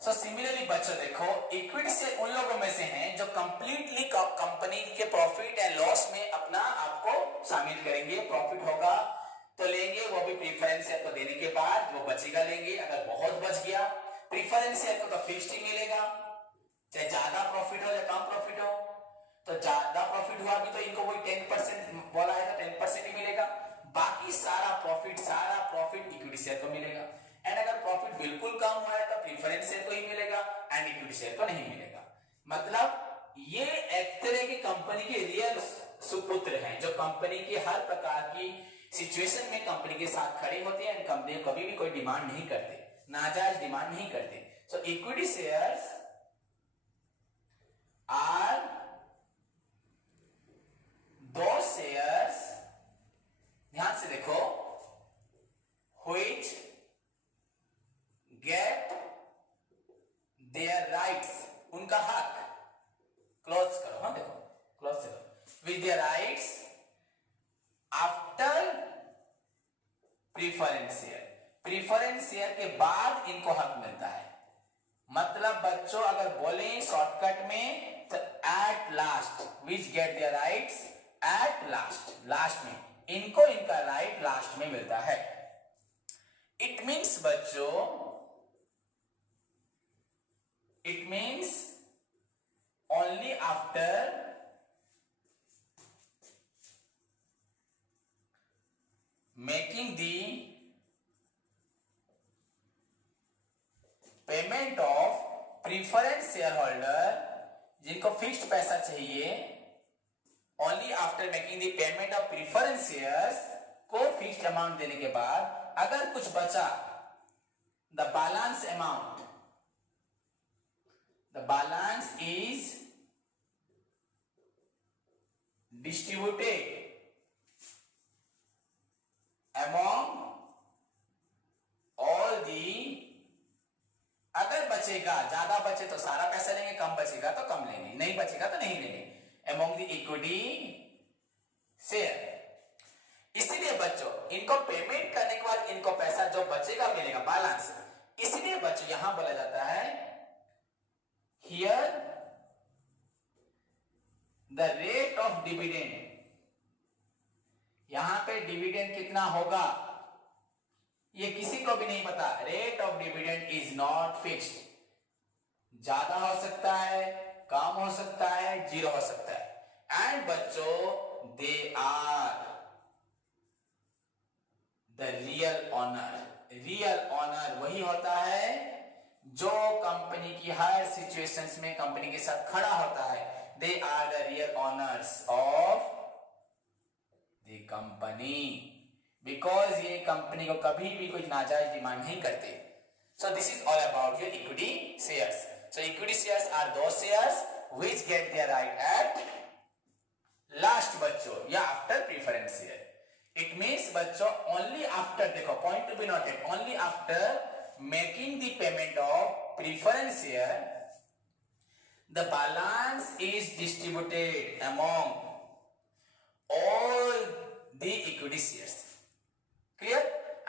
So similarly बच्चों देखो, इक्विटी शेयर उन लोगों में से हैं जो कंप्लीटली कंपनी के प्रॉफिट एंड लॉस में अपना आपको शामिल करेंगे। प्रॉफिट होगा तो लेंगे, वो भी प्रीफरेंस शेयर को देने के बाद वो बचेगा लेंगे। अगर बहुत बच गया प्रीफरेंस शेयर को तो फिक्स्ड ही मिलेगा, चाहे ज्यादा प्रॉफिट हो या कम प्रॉफिट हो। तो ज्यादा प्रॉफिट हुआ भी तो इनको वही 10% बोला है तो 10% ही मिलेगा। बाकी सारा प्रॉफिट इक्विटी शेयर को मिलेगा। एंड अगर प्रॉफिट बिल्कुल कम हुआ है तो प्रीफरेंस शेयर को ही मिलेगा एंड इक्विटी शेयर को नहीं मिलेगा। मतलब ये एक तरह की कंपनी के रियल सुपुत्र हैं जो कंपनी के हर प्रकार की सिचुएशन में कंपनी के साथ खड़े होते हैं एंड कंपनी कभी भी कोई डिमांड नहीं करते, नाजायज डिमांड नहीं करते। सो equity shares are those shares, ध्यान से देखो, which get their rights, उनका हक, क्लोज करो, हाँ देखो क्लोज से करो, with their rights after preference share, preference share के बाद इनको हक मिलता है। मतलब बच्चों अगर बोले शॉर्टकट में तो at last which get their rights at last में इनको इनका राइट लास्ट में मिलता है। इट मीन्स बच्चों, it means only after making the payment of preference share holder, जिनको फिक्स्ड पैसा चाहिए, only after making the payment of preference shares को फिक्स्ड अमाउंट देने के बाद अगर कुछ बचा, the balance amount, the balance is distributed among all the, अगर बचेगा, ज्यादा बचे तो सारा पैसा लेंगे, कम बचेगा तो कम लेंगे, नहीं बचेगा तो नहीं लेंगे, among the equity share। इसलिए बच्चों इनको पेमेंट करने के बाद इनको पैसा जो बचेगा मिलेगा, बैलेंस। इसलिए बच्चों यहां बोला जाता है here the rate of dividend, यहां पे डिविडेंड कितना होगा ये किसी को भी नहीं पता। Rate of dividend is not fixed, ज्यादा हो सकता है, कम हो सकता है, जीरो हो सकता है। एंड बच्चों they are the real owner, real owner वही होता है जो कंपनी की हर सिचुएशंस में कंपनी के साथ खड़ा होता है, they are the real owners of the company, because ये कंपनी को कभी भी कोई नाजायज डिमांड नहीं करते। So this is all about your equity shares. So equity shares are those shares which get their right at last बच्चों या after preference share. It means बच्चों ओनली आफ्टर, देखो point to be noted, only after making the payment of preference share, the balance is distributed among all the equity shares. Clear?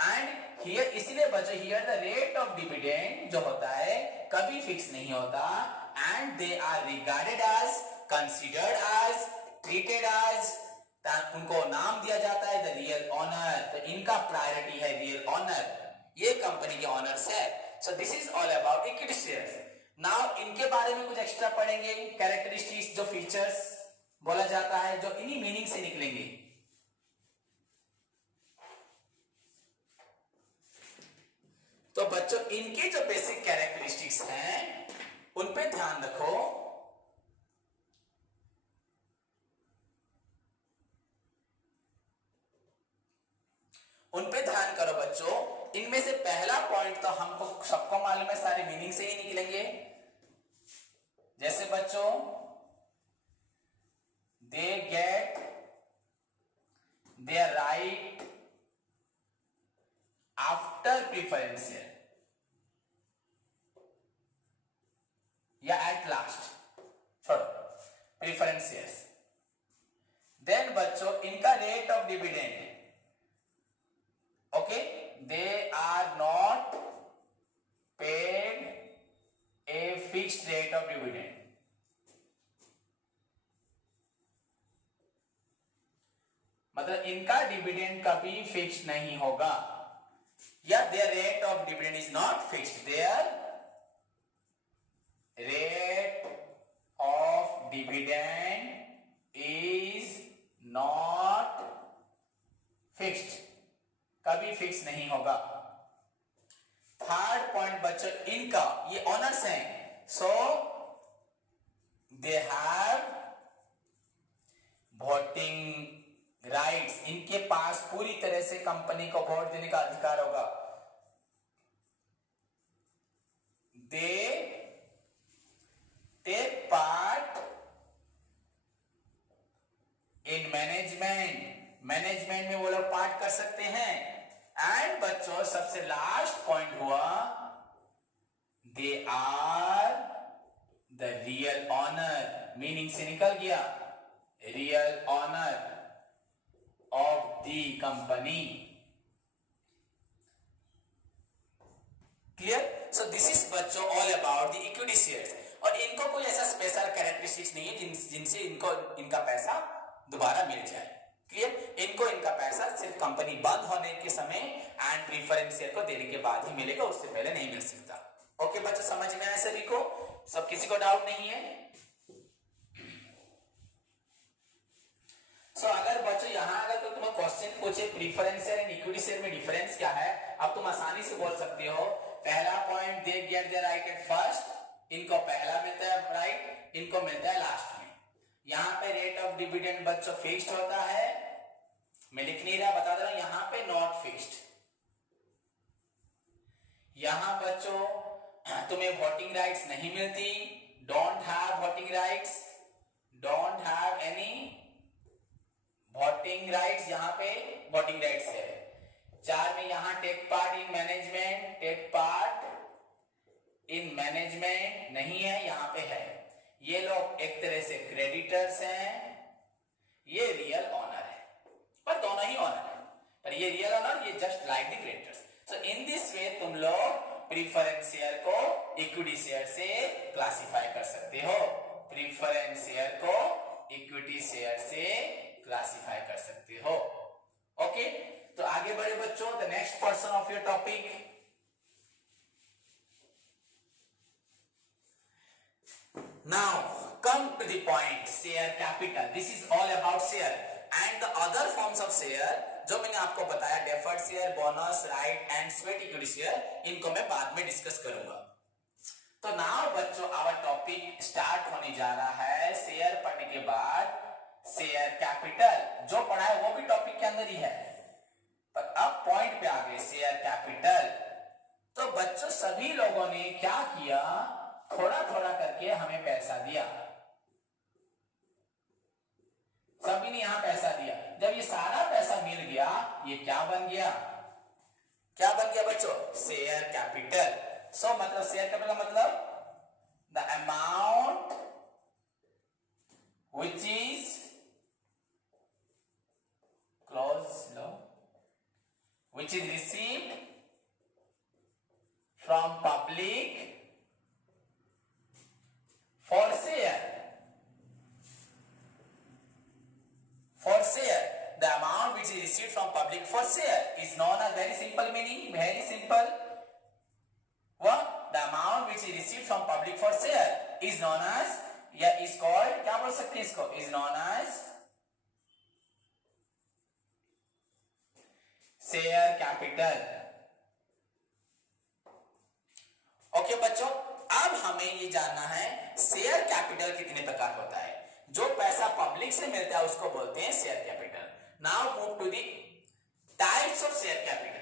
And here इसलिए बच्चों here the rate of dividend जो होता है कभी fix नहीं होता, and they are regarded as, considered as, treated as, उनको नाम दिया जाता है the real owner, तो इनका प्रायोरिटी है real owner, ये कंपनी के ऑनर्स है। सो this is all about equity shares. Now इनके बारे में कुछ एक्स्ट्रा पढ़ेंगे, कैरेक्टरिस्टिक्स, जो फीचर्स बोला जाता है, जो इन्हीं मीनिंग से निकलेंगे। तो बच्चों इनके जो बेसिक कैरेक्टरिस्टिक्स हैं उन पे ध्यान रखो। उन पे ध्यान करो बच्चों। इनमें से पहला पॉइंट तो हमको सबको मालूम है, सारे मीनिंग से ही निकलेंगे। जैसे बच्चों they get their right after preference share या एट लास्ट, छोड़ो प्रीफरेंस शेयर्स। देन बच्चों इनका rate of dividend, okay, they are not paid a fixed rate of dividend, मतलब इनका डिविडेंड कभी फिक्स नहीं होगा, या their rate of dividend is not fixed, their rate of dividend is not fixed, कभी fix नहीं होगा। थर्ड पॉइंट बच्चों इनका, ये ऑनर्स हैं, सो दे हैव वोटिंग राइट्स, इनके पास पूरी तरह से कंपनी को वोट देने का अधिकार होगा। They take part in management, management में वो लोग पार्ट कर सकते हैं। एंड बच्चों सबसे लास्ट पॉइंट हुआ they are the real owner, meaning से निकल गया real owner of the company. Clear? So this is बच्चों all about the equity shares. और इनको कोई ऐसा स्पेशल कैरेक्टरिस्टिक्स नहीं है जिनसे इनको इनका पैसा दोबारा मिल जाए। क्लियर? इनको इनका पैसा सिर्फ कंपनी बंद होने के समय एंड प्रीफरेंस शेयर को देने के बाद ही मिलेगा, उससे पहले नहीं मिल सकता। ओके बच्चों, समझ में आया सभी को? सब किसी को डाउट नहीं है? सो अगर बच्चों यहां अगर तो तुम्हें क्वेश्चन पूछे preference share and equity share में डिफरेंस क्या है, अब तुम आसानी से बोल सकते हो। पहला point, they get the right at first, इनको पहला मिलता है राइट, इनको मिलता है लास्ट में। यहां पे रेट ऑफ डिविडेंड बच्चों फिक्स्ड होता है, मैं लिख नहीं रहा, बता दे रहा हूं, यहां पे नॉट फिक्स्ड। यहां बच्चों तुम्हें वोटिंग राइट्स नहीं मिलती, don't have voting rights, don't have any voting rights, यहां पे वोटिंग राइट्स है। 4 में यहां take part in management, take part in management नहीं है, यहां पे है। ये लोग एक तरह से क्रेडिटर्स हैं, ये रियल ऑनर है, पर दोनों ही ऑनर है, पर ये रियल ऑनर, ये just like the creditors. So in this way तुम लोग प्रीफरेंस शेयर को इक्विटी शेयर से क्लासिफाई कर सकते हो, प्रीफरेंस शेयर को इक्विटी शेयर से क्लासिफाई कर सकते हो। ओके, तो आगे बढ़े बच्चों, the next person of your topic. Now come to the point, share capital. This is all about share and the other forms of share जो मैंने आपको बताया, deferred share, bonus, right and sweat equity share, इनको मैं बाद में discuss करूंगा। तो नाउ बच्चों आवर टॉपिक स्टार्ट होने जा रहा है। शेयर पढ़ने के बाद शेयर कैपिटल जो पढ़ा है वो भी टॉपिक के अंदर ही है, पर अब पॉइंट पे आ गए शेयर कैपिटल। तो बच्चों सभी लोगों ने क्या किया, थोड़ा थोड़ा करके हमें पैसा दिया, सभी ने यहां पैसा दिया। जब ये सारा पैसा मिल गया, ये क्या बन गया, क्या बन गया बच्चों, शेयर कैपिटल। सो मतलब शेयर कैपिटल का मतलब the amount which is which is received from public for share. The amount which is received from public for share is known as, very simple meaning, very simple. What? The amount which is received from public for share is known as, या is called, क्या बोल सकते हैं इसको, is known as share capital. Okay बच्चों, अब हमें ये जानना है शेयर कैपिटल कितने प्रकार होता है। जो पैसा पब्लिक से मिलता है उसको बोलते हैं share capital. Now move to the types of share capital.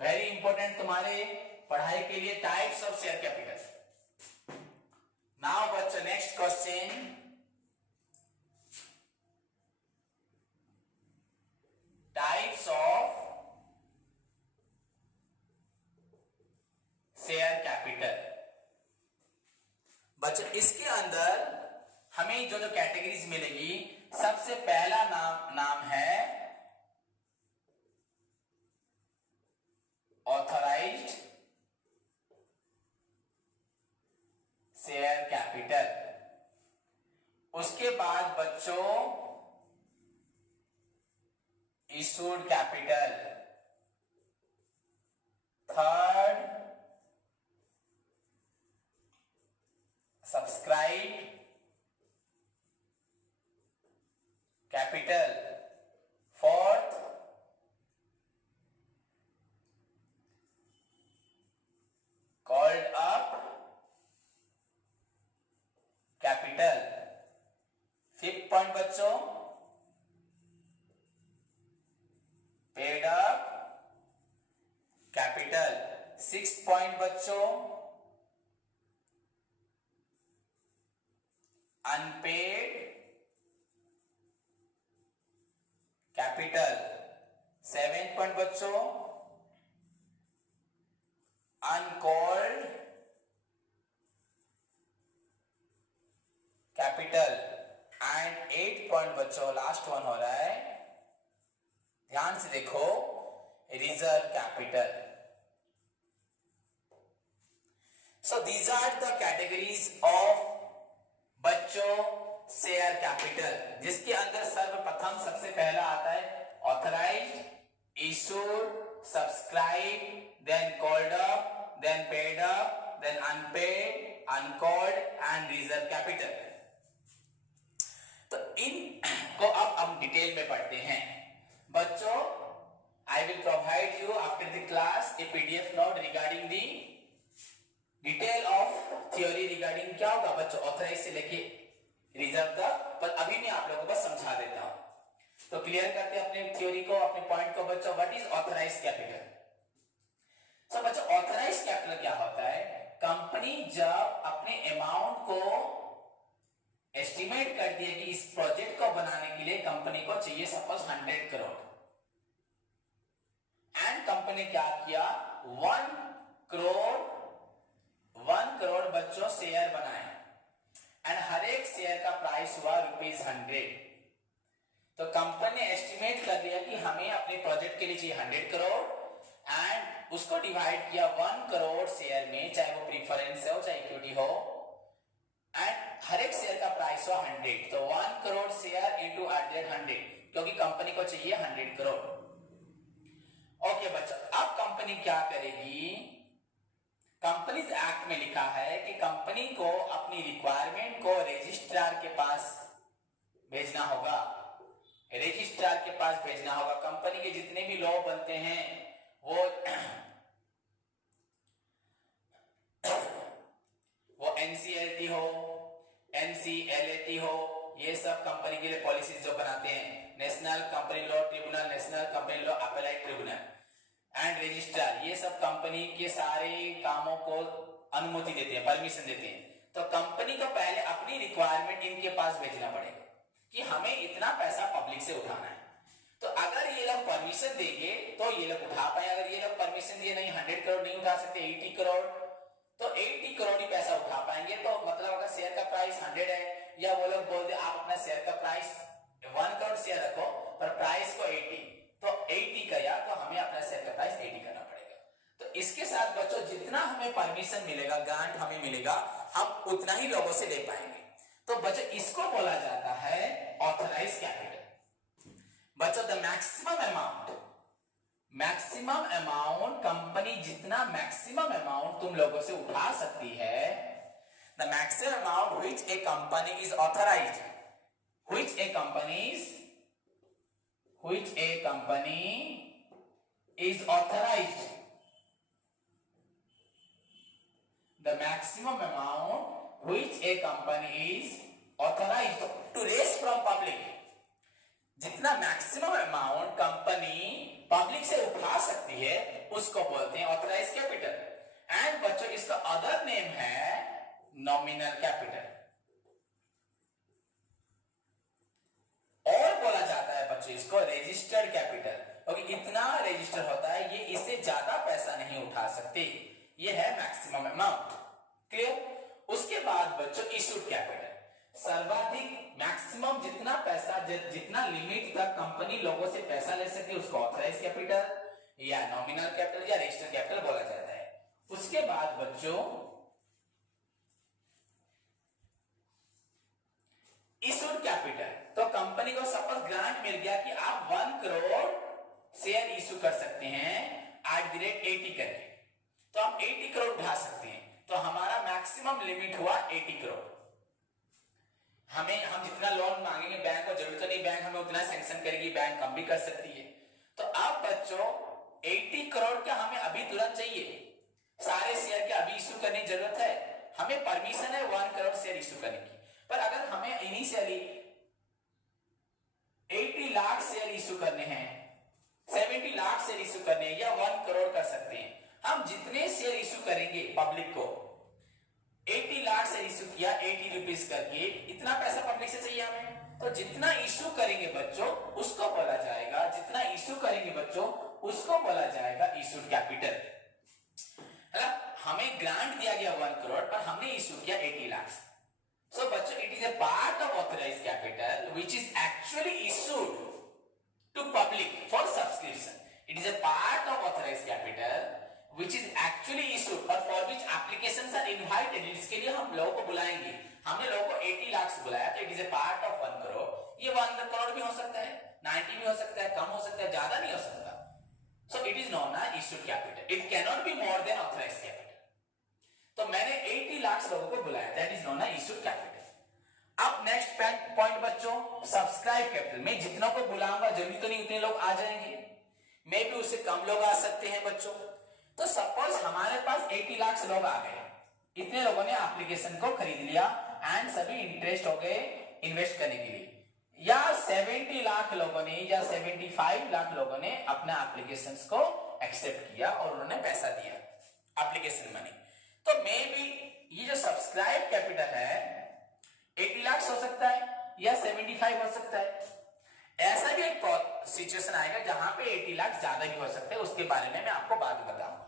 Very important तुम्हारे पढ़ाई के लिए, types of share capital. Now बच्चों next question, types of share capital. बच्चों इसके अंदर हमें जो जो कैटेगरीज मिलेगी, सबसे पहला नाम है ऑथराइज्ड शेयर कैपिटल। उसके बाद बच्चों issued capital. Third subscribe capital. Fourth called up capital. Fifth point बच्चों paid up capital. Sixth point बच्चों अनपेड कैपिटल। सेवेंथ पॉइंट बच्चों uncalled capital. And eight point बच्चों लास्ट वन हो रहा है, ध्यान से देखो, reserve capital. So these are the categories of बच्चों शेयर कैपिटल, जिसके अंदर सर्वप्रथम सबसे पहला आता है authorised, issued, subscribe, then called up, then paid up, then unpaid, uncalled and reserve capital. तो इन को अब हम डिटेल में पढ़ते हैं। बच्चों I will provide you after the class A PDF note regarding the detail of theory regarding क्या होगा बच्चों ऑथराइज से लेके रिजर्व तक, पर अभी मैं आप लोगों को बस समझा देता हूं। तो क्लियर करते हैं अपने थ्योरी को, अपने पॉइंट को बच्चों। What is authorise capital? So बच्चों ऑथराइज कैपिटल क्या होता है, कंपनी जब अपने अमाउंट को एस्टिमेट करती है कि इस प्रोजेक्ट को बनाने के लिए कंपनी को चाहिए सपोज 100 करोड़, एंड कंपनी क्या किया, 1 करोड़ बच्चों शेयर बनाए, एंड हर एक शेयर का प्राइस हुआ ₹100। तो कंपनी ने एस्टिमेट कर दिया कि हमें अपने प्रोजेक्ट के लिए चाहिए 100 करोड़, एंड उसको डिवाइड किया 1 करोड़ शेयर में, चाहे वो प्रीफरेंस हो चाहे इक्विटी हो, एंड हर एक शेयर का प्राइस हुआ 100। तो 1 करोड़ शेयर इंटू 100, क्योंकि कंपनी को चाहिए 100 करोड़। ओके बच्चों, अब कंपनी क्या करेगी, कंपनीज एक्ट में लिखा है कि कंपनी को अपनी रिक्वायरमेंट को रजिस्ट्रार के पास भेजना होगा, रजिस्ट्रार के पास भेजना होगा। कंपनी के जितने भी लॉ बनते हैं वो NCLT हो, NCLAT हो, ये सब कंपनी के लिए पॉलिसीज जो बनाते हैं, National Company Law Tribunal, National Company Law Appellate Tribunal and registrar, ये सब कंपनी के सारे कामों को अनुमति देते हैं, परमिशन देते हैं। तो कंपनी को पहले अपनी रिक्वायरमेंट इनके पास भेजना पड़ेगा कि हमें इतना पैसा पब्लिक से उठाना है। तो अगर ये लोग परमिशन देंगे तो ये लोग उठा पाए। अगर ये लोग परमिशन दिए नहीं, 100 करोड़ नहीं उठा सकते, 80 करोड़, तो 80 करोड़ ही पैसा उठा पाएंगे। तो मतलब अगर शेयर का प्राइस 100 है, या वो लोग बोल दे आप अपना शेयर का प्राइस 1 करोड़ शेयर रखो पर प्राइस को 80, तो 80 किया तो हमें अपना शेयर का प्राइस 80 करना पड़ेगा। तो इसके साथ बच्चों जितना हमें परमिशन मिलेगा, ग्रांट हमें मिलेगा, हम उतना ही लोगों से ले पाएंगे। तो बच्चों इसको बोला जाता है ऑथराइज्ड कैपिटल। बच्चों द मैक्सिमम अमाउंट कंपनी जितना मैक्सिमम अमाउंट तुम लोगों से उठा सकती है, the maximum amount which A company is authorised, which A company is authorised, the maximum amount which a company is authorized to raise from public, जितना maximum amount company public से उठा सकती है उसको बोलते हैं ऑथराइज्ड कैपिटल। एंड बच्चों इसका अदर नेम है नॉमिनल कैपिटल, और बोला जाता है बच्चों इसको रजिस्टर्ड कैपिटल, क्योंकि इतना रजिस्टर होता है, ये इससे ज्यादा पैसा नहीं उठा सकते। ये है मैक्सिमम अमाउंट। क्लियर? उसके बाद बच्चों इशूड कैपिटल, सर्वाधिक मैक्सिमम जितना पैसा, जितना लिमिट तक कंपनी लोगों से पैसा ले सके उसको ऑथराइज्ड कैपिटल या नॉमिनल कैपिटल या रजिस्टर्ड कैपिटल बोला जाता है। उसके बाद बच्चों इशूड कैपिटल, तो कंपनी को सपोज ग्रांट मिल गया कि आप 1 करोड़ शेयर इशू कर सकते हैं @80 करके, तो हम 80 करोड़ उठा सकते हैं। तो हमारा मैक्सिमम लिमिट हुआ 80 करोड़। हम जितना लोन मांगेंगे बैंक को जरूरत नहीं, बैंक हमें उतना सैंक्शन करेगी, बैंक कम भी कर सकती है। तो अब बच्चों 80 करोड़ का हमें अभी तुरंत चाहिए, सारे शेयर के अभी इशू करने की जरूरत है, हमें परमिशन है 1 करोड़ शेयर इशू करने की। पर अगर हमें इनिशियली 80 लाख शेयर इशू करने हैं, 70 लाख शेयर इशू करने हैं, या 1 करोड़ कर सकते हैं, हम जितने शेयर इशू करेंगे पब्लिक को, 80 लाख शेयर इशू किया 80 रुपीस करके, इतना पैसा पब्लिक से चाहिए हमें। तो जितना इशू करेंगे बच्चों उसको बोला जाएगा, जितना इशू करेंगे बच्चों उसको बोला जाएगा इशूड कैपिटल, है ना। हमें ग्रांट दिया गया 1 करोड़ पर हमने इशू किया 80 लाख। सो बच्चों it is a part of authorised capital which is actually issued to public for subscription. It is a part of authorised capital which is actually issued और for which applications are invited। इसके लिए हम लोगों को बुलाएंगे, हमने लोगों को 80 लाख से बुलाया, तो it is a part of 1 crore. ये 1 करोड़ भी हो सकता है, 90 भी हो सकता है, कम हो सकता है, ज्यादा नहीं हो सकता। so it is known as issued capital, it cannot be more than authorized capital। तो मैंने 80 लाख लोगों को बुलाया, that is known as issued capital। अब नेक्स्ट पॉइंट बच्चों सब्सक्राइब कैपिटल। मैं जितनों को बुलाऊंगा जरूरी तो नहीं उतने लोग आ जाएंगे, मे भी उससे कम लोग आ सकते हैं बच्चों। तो सपोज हमारे पास 80 लाख लोग आ गए, इतने लोगों ने एप्लीकेशन को खरीद लिया एंड सभी इंटरेस्ट हो गए इन्वेस्ट करने के लिए, या 70 लाख लोगों ने या 75 लाख लोगों ने अपना एप्लीकेशन को एक्सेप्ट किया और उन्होंने पैसा दिया एप्लीकेशन मनी। तो मे बी ये जो सब्सक्राइब कैपिटल है 80 लाख हो सकता है या 75 हो सकता है। ऐसा भी एक सिचुएशन आएगा जहां पे 80 लाख ज्यादा भी हो सकते हैं, उसके बारे में मैं आपको बाद में बताऊंगा।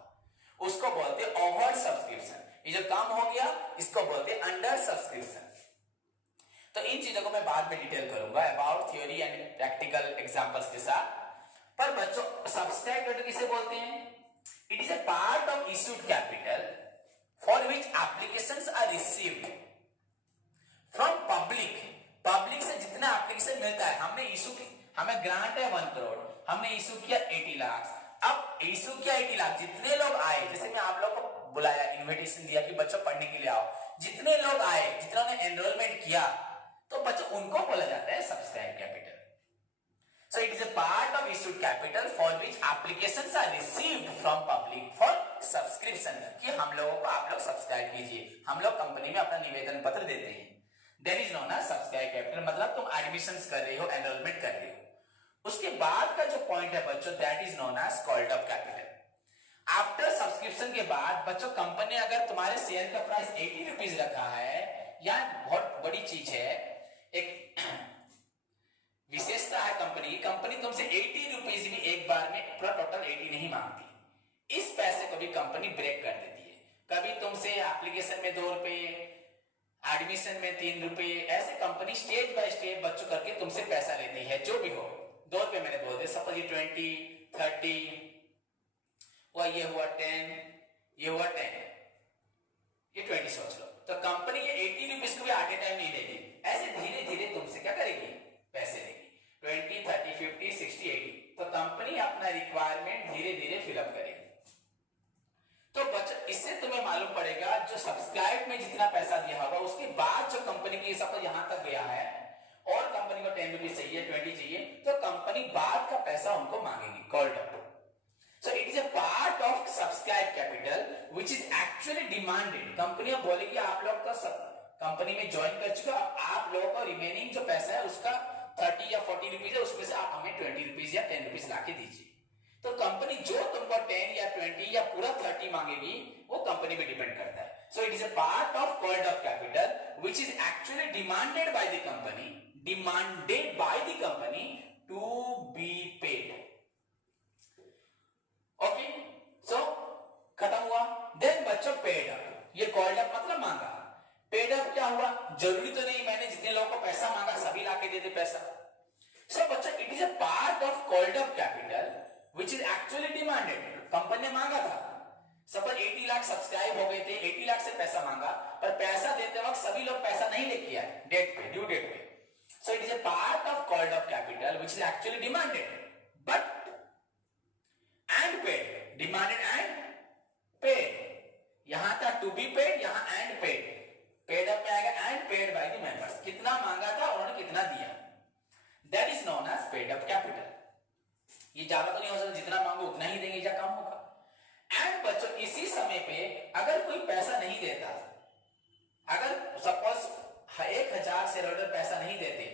उसको बोलते हैं ओवर सब्सक्रिप्शन, ये जो कम हो गया इसको बोलते हैं अंडर सब्सक्रिप्शन। तो इन चीजों को मैं बाद में डिटेल करूंगा about theory and practical examples के साथ। पर बच्चों सब्सक्राइब कैपिटल किसे बोलते हैं? It is a part of issued capital for which applications are received from public. Public से जितना एप्लीकेशन मिलता है, हमने इशू की, हमें ग्रांट है 1 करोड़, हमने इशू किया 80 लाख। अब इशू किया 80 लाख, जितने लोग आए, जैसे मैं आप लोग को बुलाया, इनविटेशन दिया कि बच्चों पढ़ने के लिए आओ, जितने लोग आए, जितनों ने एनरोलमेंट किया, तो बच्चों उनको बोला जाता है subscribe capital. So it is a part of issued capital for which applications are received from public for subscription, कि हम लोगों को आप लोग सब्सक्राइब कीजिए, हम लोग कंपनी में अपना निवेदन पत्र देते हैं. That is known as subscribe capital, मतलब तुम एडमिशंस कर रहे हो, एनरोलमेंट कर रहे हो. उसके बाद का जो पॉइंट है बच्चों, that is known as called up capital. After subscription के बाद बच्चों कंपनी अगर तुम्हारे शेयर का प्राइस 80 रुपीज रखा है, या बहुत बड़ी चीज है, एक विशेषता है कंपनी तुमसे 80 रुपीज भी एक बार में पूरा टोटल 80 नहीं मांगती. इस पैसे को भी कंपनी ब्रेक कर देती है. कभी तुमसे एप्लीकेशन में 2 रुपए, एडमिशन में 3 रुपए, ऐसे कंपनी स्टेज बाय स्टेज बच्चों करके तुमसे पैसा लेती है. जो भी हो, 2 रुपए मैंने बोल दिया, सपोज ये 20, 30, ये हुआ 10, ये हुआ 10, ये 20 सोच लो. तो कंपनी ये 80 रुपीज को भी आधे टाइम नहीं देगी, ऐसे धीरे धीरे तुमसे क्या करेगी, पैसे लेगी. 20, 30, 50, 60, 80. तो कंपनी अपना रिक्वायरमेंट धीरे धीरे फिलअप करेगी. तो बच्चों इससे तुम्हें मालूम पड़ेगा जो सब्सक्राइब में जितना पैसा दिया होगा, उसके बाद जो कंपनी की सपोज यहां तक गया है और कंपनी को 10 रुपीज चाहिए, 20 चाहिए, तो कंपनी बाद का पैसा उनको मांगेगी, called up. So it is a part of subscribe capital which is actually demanded. Company बोलेगी आप लोग का कंपनी में ज्वाइन कर चुका, आप लोगों का रिमेनिंग जो पैसा है उसका 30 या 40 रुपीज है, उसमें से आप हमें 20 रुपीज या 10 रुपीज लाके दीजिए. तो कंपनी जो तुमको 10 या 20 या पूरा 30 मांगेगी वो कंपनी पे डिपेंड करता है. So it is a part of called up capital which is actually demanded by the company to be paid. Okay, so खत्म हुआ. देन बच्चों पेड अप, ये कॉल्ड अप मतलब मांगा. पेड अप क्या हुआ, जरूरी तो नहीं मैंने जितने लोगों को पैसा मांगा सभी लाके दे दे पैसा. सो बच्चों it is a part of called up capital which is actually demanded. Company ने मांगा था, सपोज 80 लाख सब्सक्राइब हो गए थे, 80 लाख से पैसा मांगा, पर पैसा देते वक्त सभी लोग पैसा नहीं लेके आए डेट पे, ड्यू डेट पे. सो it is a part of called up capital which is actually demanded but and paid, demanded and paid. यहां था to be paid, यहां and paid. Paid up में आएगा and paid by the members. कितना मांगा था उन्होंने कितना दिया. That is known as paid up capital. ये ज्यादा तो नहीं हो सकता, जितना मांगो उतना ही देंगे या कम होगा. And बच्चों इसी समय पे अगर कोई पैसा नहीं देता, अगर सपोज 1000 शेयर होल्डर पैसा नहीं देते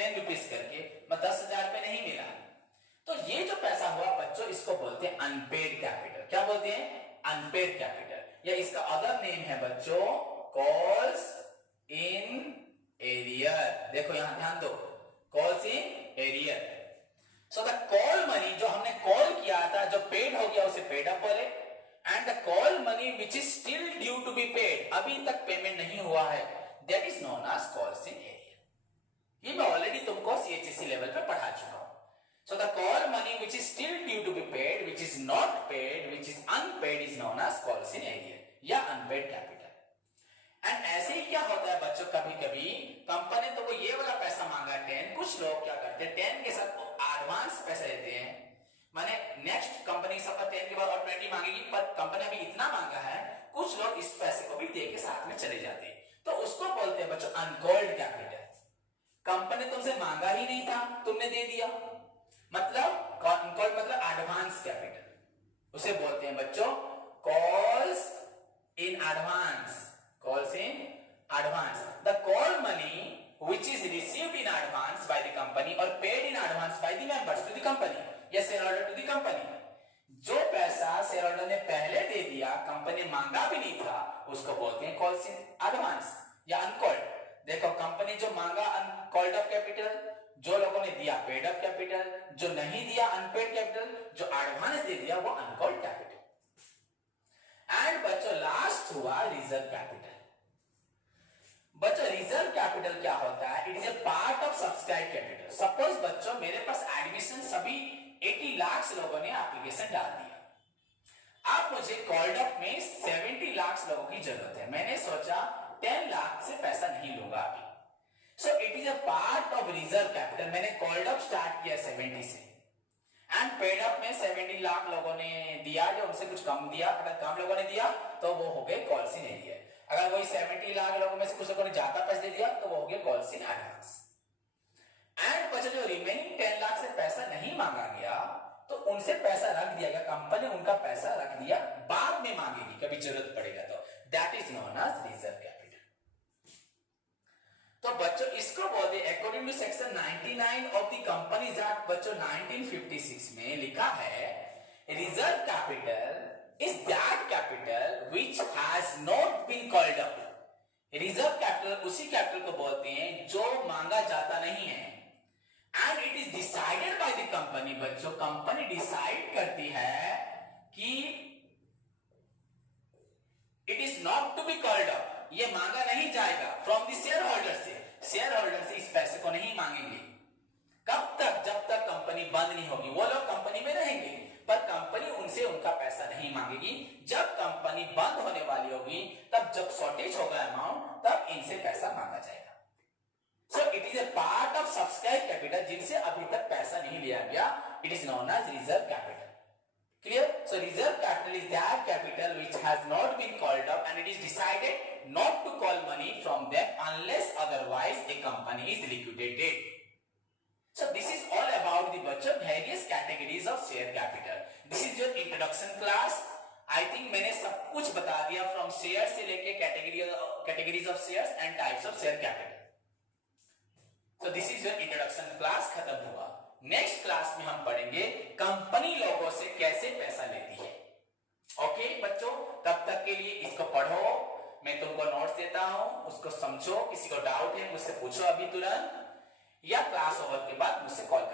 10 रुपीज करके, 10,000 रुपए नहीं मिला, तो ये जो पैसा हुआ बच्चों इसको बोलते हैं अनपेड कैपिटल. क्या बोलते हैं, अनपेड कैपिटल. या इसका अदर नेम है बच्चों कॉल्स इन एरियर. देखो यहां ध्यान दो, calls in arrear. So the call money जो हमने कॉल किया था, जो पेड हो गया उसे पेड अप बोले. And the call money which is still due to be paid, अभी तक पेमेंट नहीं हुआ है, that is known as calls in arrear. ये मैं ऑलरेडी तुमको CHSE लेवल पे पढ़ा चुका हूं. So the call money which is still due to be paid, which is not paid, which is unpaid is known as calls in arrear या unpaid capital. And ऐसे ही क्या होता है बच्चों, कभी कभी कंपनी तो वो ये वाला पैसा मांगा 10, कुछ लोग क्या करते हैं 10 के साथ एडवांस पैसा देते हैं. माने नेक्स्ट कंपनी सबका 10 के बाद और 20 मांगेगी, पर कंपनी अभी इतना मांगा है, कुछ लोग इस पैसे को भी दे के साथ में चले जाते हैं. तो उसको बोलते हैं बच्चों अनकॉल्ड कैपिटल. कंपनी तुमसे मांगा ही नहीं था, तुमने दे दिया, मतलब कॉल मतलब एडवांस कैपिटल. उसे बोलते हैं बच्चों calls in advance. Calls in advance. The call money which is received in advance by the company और paid in advance by the members to the company या shareholder to the company. जो पैसा share holder ने पहले दे दिया, company ने मांगा भी नहीं था, उसको बोलते हैं कॉल्स इन एडवांस या अनकॉल्ड. देखो कंपनी जो मांगा अनकॉल्ड अप कैपिटल, जो लोगों ने दिया पेड अप कैपिटल, जो नहीं दिया अनपेड कैपिटल, जो एडवांस दे दिया वो अनकॉल्ड कैपिटल. एंड बच्चों लास्ट हुआ रिजर्व कैपिटल. बच्चों रिजर्व कैपिटल क्या होता है, it is a part of subscribe capital. Suppose बच्चों मेरे पास एडमिशन सभी 80 लाख लोगों ने एप्लीकेशन डाल दिया. अब मुझे कॉल्ड अप में 70 लाख लोगों की जरूरत है. मैंने सोचा 10 लाख से पैसा नहीं लूंगा अभी. So it is a part of reserve capital. मैंने called up स्टार्ट किया 70 से एंड पेड अप में 70 लाख लोगों ने दिया, जो उनसे कुछ कम दिया. अगर कम लोगों ने दिया तो वो हो गए कॉल्स इन एरियर. अगर वही 70 लाख लोगों में से कुछ लोगों ने ज्यादा पैसे दे दिया तो वो हो गए कॉल्स इन एडवांस. एंड बच्चों जो रिमेनिंग 10 लाख से पैसा नहीं मांगा गया तो उनसे पैसा रख दिया गया, कंपनी उनका पैसा रख दिया, बाद में मांगेगी कभी जरूरत पड़ेगा तो, that is known as reserve capital. तो बच्चों इसको बोलते हैं according to section 99 of the companies act बच्चों 1956 में लिखा है reserve capital is that capital which has not been called up. Reserve capital उसी कैपिटल को बोलते हैं जो मांगा जाता नहीं है, and it is decided by the company. बच्चों कंपनी डिसाइड करती है कि it is not to be called up, ये मांगा नहीं जाएगा फ्रॉम द शेयर होल्डर से, शेयर होल्डर से इस पैसे को नहीं मांगेंगे। कब तक? जब तक कंपनी बंद नहीं होगी। वो लोग कंपनी में रहेंगे पर कंपनी उनसे उनका पैसा नहीं मांगेगी। जब कंपनी बंद होने वाली होगी तब जब शॉर्टेज होगा अमाउंट तब इनसे पैसा मांगा जाएगा। So it is a part of subscribe capital जिनसे अभी तक पैसा नहीं लिया गया, it is known as reserve capital. Clear? So reserve capital is that capital which has not been called up and it is decided not to call money from them unless otherwise a company is liquidated. So this is all about the bachchan various categories of share capital. This is your introduction class. I think मैंने सब कुछ बता दिया from share से लेके categories of shares and types of share capital. So this is your introduction class खत्म हुआ। Next class में हम पढ़ेंगे कंपनी लोगों से कैसे पैसा लेती है। ओके बच्चों, तब तक के लिए इसको पढ़ो, मैं तुमको नोट्स देता हूं, उसको समझो, किसी को डाउट है मुझसे पूछो अभी तुरंत, या क्लास ओवर के बाद मुझसे कॉल